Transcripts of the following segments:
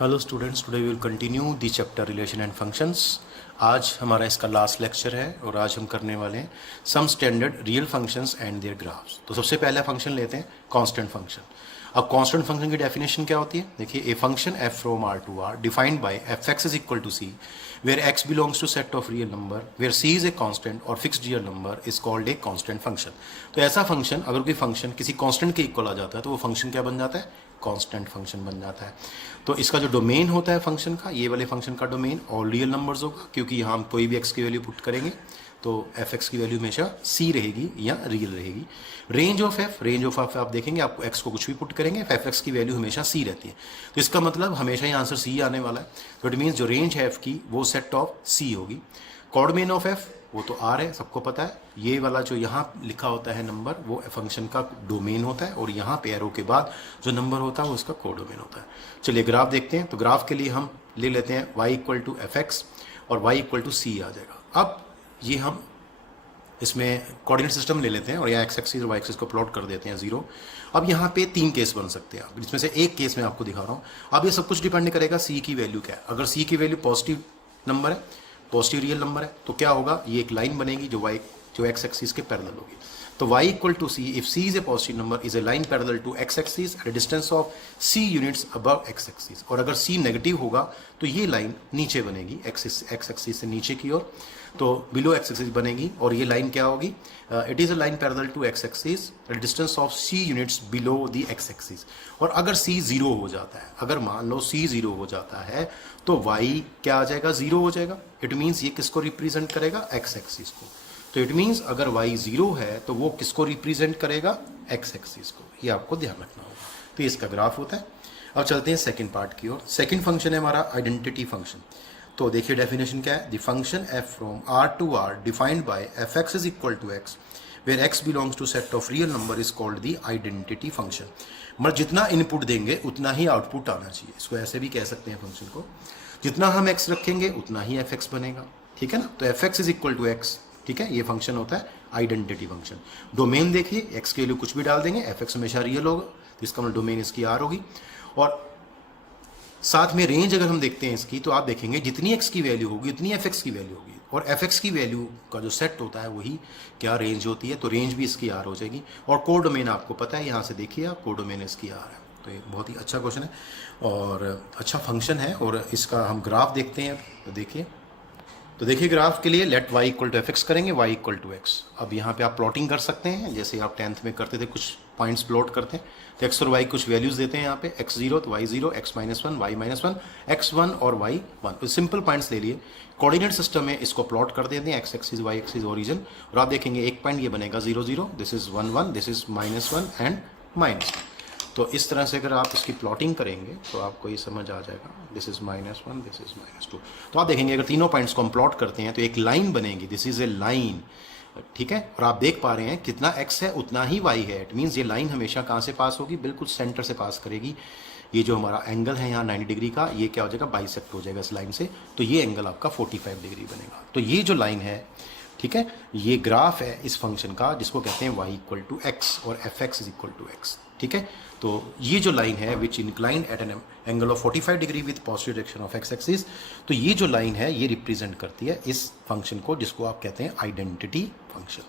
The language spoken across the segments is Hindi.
Hello students, today we will continue the chapter relation and functions. आज हमारा इसका लास्ट लेक्चर है और आज हम करने वाले हैं some standard real functions and their graphs. तो सबसे पहला फंक्शन लेते हैं कांस्टेंट फंक्शन। अब कांस्टेंट फंक्शन की डेफिनेशन क्या होती है? देखिए, a function f from R to R defined by f x is equal to c where x belongs to set of real number where c is a constant और fixed real number is called a constant function. तो ऐसा फंक्शन, अगर कोई फंक्शन किसी कांस्टेंट के इक्वल आ जाता है तो वो फंक्शन क्या बन जाता है? कांस्टेंट फंक्शन बन जाता है। तो इसका जो डोमेन होता है फंक्शन का, ये वाले फंक्शन का डोमेन ऑल रियल नंबर्स होगा, क्योंकि यहाँ हम कोई भी एक्स की वैल्यू पुट करेंगे तो एफ एक्स की वैल्यू हमेशा सी रहेगी या रियल रहेगी। रेंज ऑफ एफ आप देखेंगे, आपको एक्स को कुछ भी पुट करेंगे एफ एक्स की वैल्यू हमेशा सी रहती है। तो इसका मतलब हमेशा ही आंसर सी आने वाला है। तो इट मीन्स जो रेंज है एफ की वो सेट ऑफ सी होगी। कोडमेन ऑफ एफ वो तो आर है, सबको पता है। ये वाला जो यहाँ लिखा होता है नंबर वो फंक्शन का डोमेन होता है और यहाँ पे एरो के बाद जो नंबर होता है वो उसका कोडोमेन होता है। चलिए ग्राफ देखते हैं। तो ग्राफ के लिए हम ले लेते हैं y equal to F X और y इक्वल टू सी आ जाएगा। अब ये हम इसमें कोऑर्डिनेट सिस्टम ले लेते हैं और यहाँ एक्स एक्सिस और वाई एक्सिस को प्लॉट कर देते हैं 0। अब यहाँ पे 3 केस बन सकते हैं, इसमें से एक केस मैं आपको दिखा रहा हूँ। अब ये सब कुछ डिपेंड करेगा सी की वैल्यू क्या है। अगर सी की वैल्यू पॉजिटिव नंबर है, पॉजिटिव रियल नंबर है, तो क्या होगा? ये एक लाइन बनेगी जो एक्स एक्सिस के पैरेलल होगी। तो y equal to C if c is a positive number is a line parallel to x axis at a distance of c units above x axis. और अगर c नेगेटिव होगा तो ये लाइन नीचे बनेगी x एक्सिस से नीचे की ओर, तो बिलो x एक्सिस बनेगी। और ये लाइन क्या होगी? It is a line parallel to x axis at a distance of c units below the x axis. और अगर c 0 हो जाता है, अगर मान लो c 0 हो जाता है तो y क्या आ जाएगा? 0 हो जाएगा। इट मीन्स ये किसको रिप्रेजेंट करेगा? x एक्सिस को। तो इट मीन्स अगर y 0 है तो वो किसको रिप्रेजेंट करेगा? x एक्सिस को। ये आपको ध्यान रखना होगा। तो इसका ग्राफ होता है। अब चलते हैं सेकंड पार्ट की ओर। सेकंड फंक्शन है हमारा आइडेंटिटी फंक्शन। तो देखिए डेफिनेशन क्या है? The function f from r to r defined by f x is equal to x where x belongs to set of real number is called the identity function. मतलब जितना इनपुट देंगे उतना ही आउटपुट आना चाहिए। इसको ऐसे भी कह सकते हैं फंक्शन को, जितना हम x रखेंगे उतना ही एफ एक्स बनेगा। ठीक है ना? तो f x is equal to x. ठीक है, ये फंक्शन होता है आइडेंटिटी फंक्शन। डोमेन देखिए, एक्स के लिए कुछ भी डाल देंगे, एफ एक्स हमेशा रियल होगा, तो इसका मतलब डोमेन इसकी आर होगी। और साथ में रेंज अगर हम देखते हैं इसकी, तो आप देखेंगे जितनी एक्स की वैल्यू होगी उतनी एफ एक्स की वैल्यू होगी। और एफ एक्स की वैल्यू का जो सेट होता है वही क्या रेंज होती है, तो रेंज भी इसकी आर हो जाएगी। और कोड डोमेन आपको पता है, यहाँ से देखिए आप, कोड डोमेन इसकी आर है। तो ये बहुत ही अच्छा क्वेश्चन है और अच्छा फंक्शन है। और इसका हम ग्राफ देखते हैं। तो देखिए ग्राफ के लिए let y equal to F x करेंगे, y इक्वल टू एक्स। अब यहाँ पे आप प्लॉटिंग कर सकते हैं, जैसे आप 10th में करते थे, कुछ पॉइंट्स प्लॉट करते हैं। तो x और y कुछ वैल्यूज देते हैं यहाँ पे, x0 तो y0, x -1 y-1, x1 और y1। तो सिंपल पॉइंट्स ले लिए, कोऑर्डिनेट सिस्टम में इसको प्लॉट कर देते हैं, x axis y axis origin. और आप देखेंगे एक पॉइंट ये बनेगा 0 0, this is 1 1, this is -1 and -1। तो इस तरह से अगर आप इसकी प्लॉटिंग करेंगे तो आपको ये समझ आ जाएगा, दिस इज -1, दिस इज -2। तो आप देखेंगे अगर तीनों पॉइंट्स को हम प्लॉट करते हैं तो एक लाइन बनेगी, दिस इज ए लाइन। ठीक है, और आप देख पा रहे हैं कितना x है उतना ही y है। इट मीन्स ये लाइन हमेशा कहाँ से पास होगी? बिल्कुल सेंटर से पास करेगी। ये जो हमारा एंगल है यहाँ 90 डिग्री का, ये क्या हो जाएगा? बाइसेक्ट हो जाएगा इस लाइन से। तो ये एंगल आपका 45 डिग्री बनेगा। तो ये जो लाइन है, ठीक है, ये ग्राफ है इस फंक्शन का जिसको कहते हैं y इक्वल टू एक्स और f x is equal to x. ठीक है, तो ये जो लाइन है which inclined at an angle of 45 degree with positive direction of x axis, तो ये जो लाइन है ये रिप्रेजेंट करती है इस फंक्शन को जिसको आप कहते हैं आइडेंटिटी फंक्शन।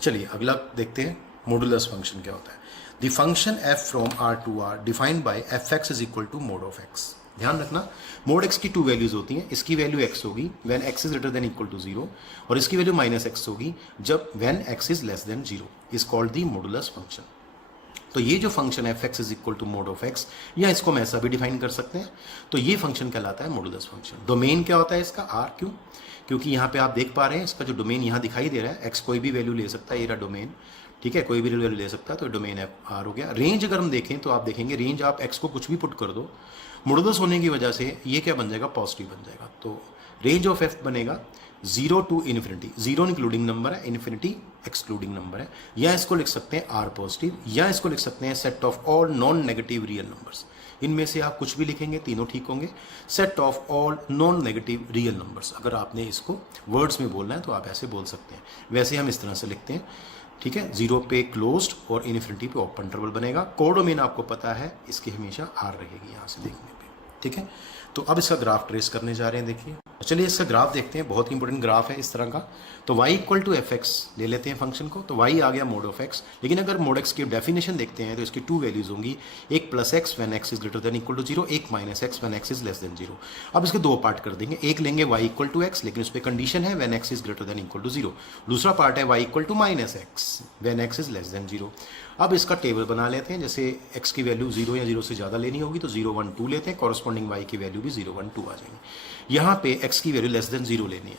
चलिए अगला देखते हैं, मॉडुलस फंक्शन क्या होता है। The function f from r to r defined by f x is equal to mod of x। ध्यान रखना, मोड x की 2 वैल्यूज होती हैं। इसकी वैल्यू x होगी when x is greater than equal to 0 और इसकी वैल्यू -x होगी जब when x is less than 0। Is called the modulus function. तो ये जो function f x is equal to mod of x, या इसको हम ऐसा भी डिफाइन कर सकते हैं, तो ये फंक्शन कहलाता है मॉडुलस फंक्शन। डोमेन क्या होता है इसका? आर। क्यों? क्योंकि यहाँ पे आप देख पा रहे हैं इसका जो डोमेन यहाँ दिखाई दे रहा है, एक्स कोई भी वैल्यू ले सकता है, ये रहा डोमेन। ठीक है, कोई भी वैल्यू ले सकता है, तो डोमेन एफ आर हो गया। रेंज अगर हम देखें तो आप देखेंगे रेंज आप एक्स को कुछ भी पुट कर दो, मॉडुलस होने की वजह से ये क्या बन जाएगा? पॉजिटिव बन जाएगा। तो रेंज ऑफ एफ बनेगा 0 टू इन्फिनिटी, 0 इंक्लूडिंग नंबर है, इन्फिनिटी एक्सक्लूडिंग नंबर है। या इसको लिख सकते हैं आर पॉजिटिव, या इसको लिख सकते हैं set of all non negative real numbers. इनमें से आप कुछ भी लिखेंगे, तीनों ठीक होंगे। Set of all non negative real numbers, अगर आपने इसको वर्ड्स में बोलना है तो आप ऐसे बोल सकते हैं। वैसे हम इस तरह से लिखते हैं। ठीक है, 0 पे क्लोज्ड और इन्फिनिटी पे ओपन इंटरवल बनेगा। कोड डोमेन आपको पता है, इसकी हमेशा आर रहेगी यहाँ से देखने पे। ठीक है। तो अब इसका ग्राफ ट्रेस करने जा रहे हैं। देखिए चलिए इसका ग्राफ देखते हैं, बहुत ही इंपॉर्टेंट ग्राफ है इस तरह का। तो y equal to F x ले लेते हैं फंक्शन को, तो y आ गया मोड ऑफ x। लेकिन अगर मोड x की डेफिनेशन देखते हैं तो इसकी टू वैल्यूज होंगी, एक plus x when x is greater than equal to zero, एक minus x when x is less than zero. अब इसके दो पार्ट कर देंगे, एक लेंगे y इक्वल टू एक्स, लेकिन उस पर कंडीशन है when x is greater than equal to zero. दूसरा पार्ट है y equal to minus x when x is less than zero. अब इसका टेबल बना लेते हैं, जैसे x की वैल्यू 0 या 0 से ज़्यादा लेनी होगी तो 0 1 2 लेते हैं, कॉरस्पॉन्डिंग y की वैल्यू भी 0 1 2 आ जाएंगी। यहाँ पे x की वैल्यू लेस देन 0 लेनी है,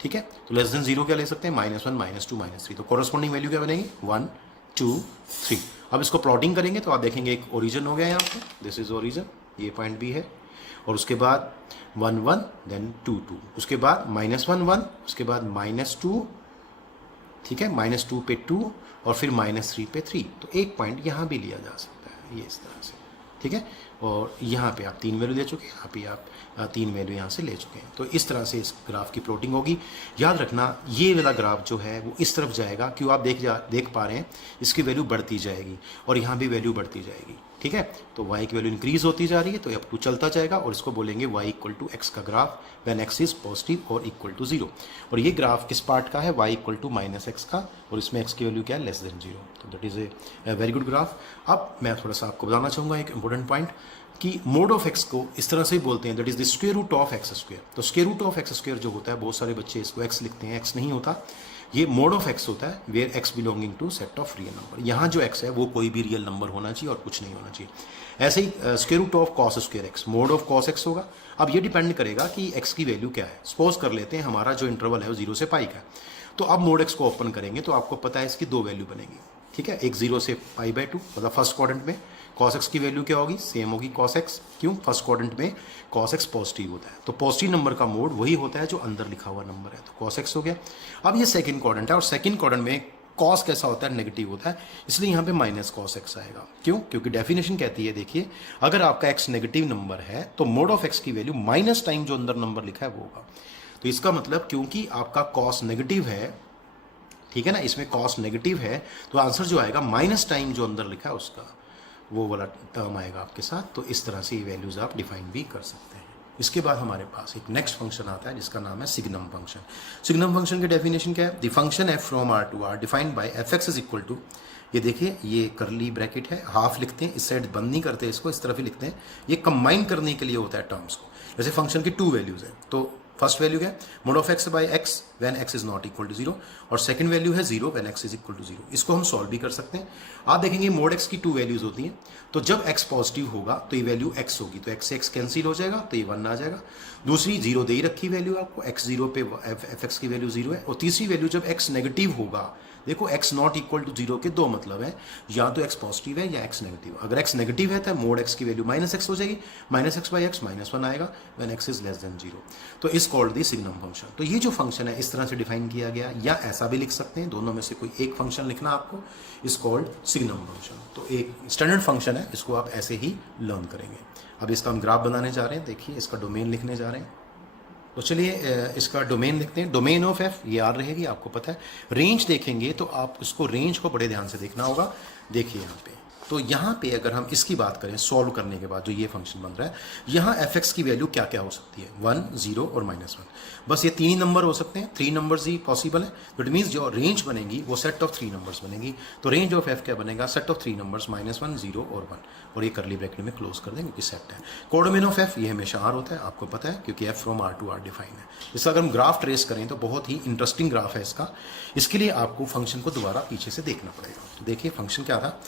ठीक है। तो लेस देन 0 क्या ले सकते हैं, -1 -2 -3, तो कॉरस्पॉन्डिंग वैल्यू क्या बनेगी 1 2 3। अब इसको प्लॉटिंग करेंगे तो आप देखेंगे एक ओरिजिन हो गया यहाँ पे, दिस इज ओरिजिन, ये पॉइंट भी है, और उसके बाद 1 1 देन 2 2, उसके बाद -1 1, उसके बाद -2, ठीक है, -2 पे 2 और फिर -3 पे 3। तो एक पॉइंट यहाँ भी लिया जा सकता है, ये इस तरह से, ठीक है। और यहाँ पे आप 3 वैल्यू ले चुके हैं, यहाँ पे आप 3 वैल्यू यहाँ से ले चुके हैं। तो इस तरह से इस ग्राफ की प्लॉटिंग होगी। याद रखना ये वाला ग्राफ जो है वो इस तरफ जाएगा, क्यों आप देख पा रहे हैं इसकी वैल्यू बढ़ती जाएगी और यहाँ भी वैल्यू बढ़ती जाएगी, ठीक है। तो y की वैल्यू इंक्रीज होती जा रही है, तो अप टू चलता जाएगा और इसको बोलेंगे y इक्वल टू एक्स का graph when x is positive और इक्वल टू 0। और ये ग्राफ किस पार्ट का है, y equal to minus x का, और इसमें x की वैल्यू क्या है, लेस देन 0। तो that is a very good graph. अब मैं थोड़ा सा आपको बताना चाहूँगा एक इंपॉर्टेंट पॉइंट कि मोड ऑफ x को इस तरह से ही बोलते हैं, that is the square root of x square. तो square root of x square जो होता है, बहुत सारे बच्चे इसको x लिखते हैं, x नहीं होता, ये मोड ऑफ x होता है, where x belonging to set of real number. यहाँ जो x है वो कोई भी रियल नंबर होना चाहिए और कुछ नहीं होना चाहिए। ऐसे ही square root of cos square x, mod of cos x होगा। अब ये डिपेंड करेगा कि x की वैल्यू क्या है। सपोज कर लेते हैं हमारा जो इंटरवल है वो 0 से पाई का है, तो अब मोड x को ओपन करेंगे तो आपको पता है इसकी दो वैल्यू बनेगी, ठीक है। एक 0 से π/2, मतलब फर्स्ट क्वाड्रेंट में cos x की वैल्यू क्या होगी, सेम होगी cos x, क्यों, फर्स्ट क्वाड्रेंट में cos x पॉजिटिव होता है, तो पॉजिटिव नंबर का मोड वही होता है जो अंदर लिखा हुआ नंबर है, तो cos x हो गया। अब ये सेकंड क्वाड्रेंट है और सेकंड क्वाड्रेंट में cos कैसा होता है, नेगेटिव होता है, इसलिए यहाँ पे माइनस cos x आएगा। क्यों, क्योंकि डेफिनेशन कहती है, देखिए अगर आपका x नेगेटिव नंबर है तो मोड ऑफ x की वैल्यू माइनस टाइम जो अंदर नंबर लिखा है वो होगा। तो इसका मतलब क्योंकि आपका cos नेगेटिव है, ठीक है ना, इसमें cos नेगेटिव है, तो आंसर जो आएगा माइनस टाइम जो अंदर लिखा है उसका वो वाला टर्म आएगा आपके साथ। तो इस तरह से ये वैल्यूज आप डिफाइन भी कर सकते हैं। इसके बाद हमारे पास एक नेक्स्ट फंक्शन आता है जिसका नाम है सिग्नम फंक्शन। सिग्नम फंक्शन की डेफिनेशन क्या है, the function f from R to R defined by f x is equal to, ये देखिए ये करली ब्रैकेट है, हाफ लिखते हैं, इस साइड बंद नहीं करते इसको, इस तरफ ही लिखते हैं, ये कंबाइन करने के लिए होता है टर्म्स को। जैसे फंक्शन की टू वैल्यूज है, तो फर्स्ट वैल्यू है mod of x by x when x is not equal to 0, और सेकंड वैल्यू है 0 when x is equal to 0। इसको हम सॉल्व भी कर सकते हैं। आप देखेंगे मोड एक्स की टू वैल्यूज होती हैं, तो जब एक्स पॉजिटिव होगा तो ये वैल्यू एक्स होगी, तो एक्स से एक्स कैंसिल हो जाएगा, तो ये 1 आ जाएगा। दूसरी 0 दे ही रखी वैल्यू आपको, एक्स 0 पे एफ एक्स की वैल्यू 0 है। और तीसरी वैल्यू जब एक्स नेगेटिव होगा, देखो x नॉट इक्वल टू 0 के दो मतलब है, या तो x पॉजिटिव है या x नेगेटिव। अगर x नेगेटिव है तो मोड x की वैल्यू माइनस एक्स हो जाएगी, माइनस एक्स बाई एक्स -1 आएगा when x is less than 0। तो इस कॉल्ड दी सिग्नम फंक्शन। तो ये जो फंक्शन है इस तरह से डिफाइन किया गया, या ऐसा भी लिख सकते हैं, दोनों में से कोई एक फंक्शन लिखना आपको, इस कॉल्ड सिग्नम फंक्शन। तो एक स्टैंडर्ड फंक्शन है, इसको आप ऐसे ही लर्न करेंगे। अब इसका हम ग्राफ बनाने जा रहे हैं, देखिए इसका डोमेन लिखने जा रहे हैं। तो चलिए इसका डोमेन लिखते हैं, डोमेन ऑफ एफ ये आर रहेगी, आपको पता है। रेंज देखेंगे तो आप इसको रेंज को बड़े ध्यान से देखना होगा। देखिए यहाँ पे, तो यहाँ पे अगर हम इसकी बात करें सॉल्व करने के बाद जो ये फंक्शन बन रहा है, यहाँ एफ एक्स की वैल्यू क्या क्या हो सकती है, 1 0 और -1, बस ये 3 नंबर हो सकते हैं, 3 नंबर्स ही पॉसिबल है। तो इट मीन्स जो रेंज बनेगी वो सेट ऑफ 3 नंबर्स बनेगी। तो रेंज ऑफ एफ क्या बनेगा, सेट ऑफ 3 नंबर्स -1 0 और 1, और ये करली ब्रैकेट में क्लोज कर देंगे क्योंकि सेट है। कोडोमेन ऑफ एफ ये हमेशा आर होता है, आपको पता है, क्योंकि f from R to R define है। इसका अगर हम ग्राफ ट्रेस करें तो बहुत ही इंटरेस्टिंग ग्राफ है इसका। इसके लिए आपको फंक्शन को दोबारा पीछे से देखना पड़ेगा। तो देखिए फंक्शन क्या था,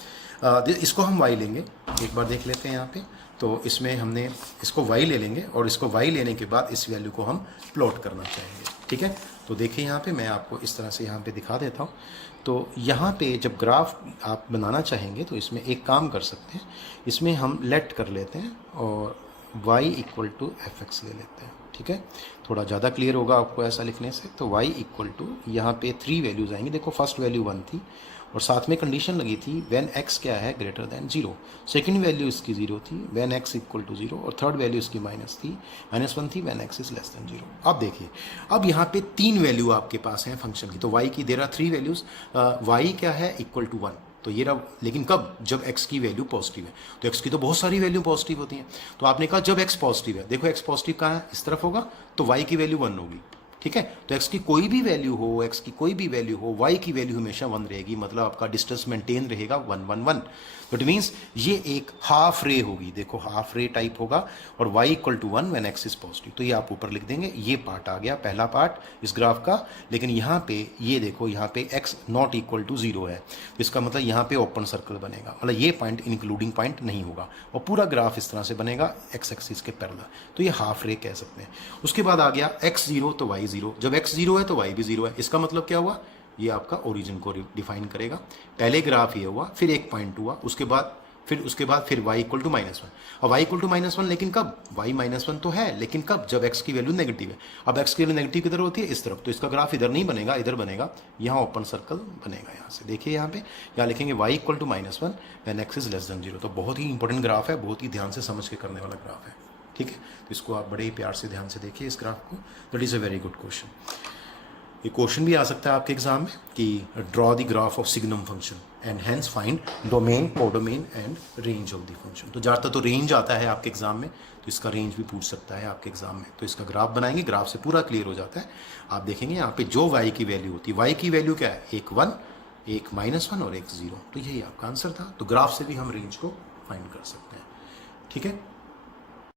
इसको हम y लेंगे, एक बार देख लेते हैं यहाँ पे। तो इसमें हमने इसको y ले लेंगे और इसको y लेने के बाद इस वैल्यू को हम प्लॉट करना चाहेंगे, ठीक है। तो देखिए यहाँ पे मैं आपको इस तरह से यहाँ पे दिखा देता हूँ। तो यहाँ पे जब ग्राफ आप बनाना चाहेंगे तो इसमें एक काम कर सकते हैं, इसमें हम लेट कर लेते हैं और y equal to F x ले लेते हैं, ठीक है। थोड़ा ज़्यादा क्लियर होगा आपको ऐसा लिखने से। तो y इक्वल टू यहाँ पे 3 वैल्यूज आएंगी, देखो फर्स्ट वैल्यू 1 थी और साथ में कंडीशन लगी थी व्हेन x क्या है ग्रेटर देन 0, सेकंड वैल्यू इसकी 0 थी व्हेन x इक्वल टू 0, और थर्ड वैल्यू इसकी -1 थी when x is less than 0। अब देखिए, अब यहाँ पे 3 वैल्यू आपके पास हैं फंक्शन की। तो y की देयर आर 3 वैल्यूज, y क्या है इक्वल टू 1, तो ये रहा, लेकिन कब, जब x की वैल्यू पॉजिटिव है। तो x की तो बहुत सारी वैल्यू पॉजिटिव होती हैं, तो आपने कहा जब x पॉजिटिव है, देखो x पॉजिटिव कहाँ है, इस तरफ होगा, तो y की वैल्यू 1 होगी, ठीक है। तो x की कोई भी वैल्यू हो, x की कोई भी वैल्यू हो, y की वैल्यू हमेशा 1 रहेगी, मतलब आपका डिस्टेंस मेंटेन रहेगा 1 1 1। तो इट मीन्स ये एक हाफ रे होगी, देखो हाफ रे टाइप होगा, और y equal to 1 when x is positive. तो ये आप ऊपर लिख देंगे, ये पार्ट आ गया पहला पार्ट इस ग्राफ का। लेकिन यहाँ पे ये देखो, यहाँ पे x नॉट इक्वल टू 0 है, तो इसका मतलब यहाँ पे ओपन सर्कल बनेगा, मतलब ये पॉइंट इंक्लूडिंग पॉइंट नहीं होगा, और पूरा ग्राफ इस तरह से बनेगा x एक्सिस के पैरेलल। तो ये हाफ रे कह सकते हैं। उसके बाद आ गया x 0 तो y 0, जब x 0 है तो y भी 0 है। इसका मतलब क्या हुआ, ये आपका ओरिजिन को डिफाइन करेगा। पहले ग्राफ ये हुआ, फिर एक पॉइंट हुआ, उसके बाद फिर y इक्वल टू -1, और y इक्वल टू -1, लेकिन कब, y -1 तो है, लेकिन कब, जब x की वैल्यू नेगेटिव है। अब x की वैल्यू नेगेटिव किधर होती है, इस तरफ, तो इसका ग्राफ इधर नहीं बनेगा, इधर बनेगा, यहाँ ओपन सर्कल बनेगा। यहाँ से देखिए, यहाँ पे यहाँ लिखेंगे y equal to -1 when x is less than 0। तो बहुत ही इंपॉर्टेंट ग्राफ है, बहुत ही ध्यान से समझ के करने वाला ग्राफ है, ठीक है। तो इसको आप बड़े ही प्यार से ध्यान से देखिए इस ग्राफ को। That is a very good question. ये क्वेश्चन भी आ सकता है आपके एग्जाम में कि draw the graph of signum function and hence find domain, codomain and range of the function. तो ज़्यादातर तो रेंज आता है आपके एग्जाम में, तो इसका रेंज भी पूछ सकता है आपके एग्जाम में। तो इसका ग्राफ बनाएंगे, ग्राफ से पूरा क्लियर हो जाता है। आप देखेंगे यहाँ पे जो y की वैल्यू होती है, y की वैल्यू क्या है, एक 1, एक -1 और एक 0। तो यही आपका आंसर था। तो ग्राफ से भी हम रेंज को फाइंड कर सकते हैं, ठीक है।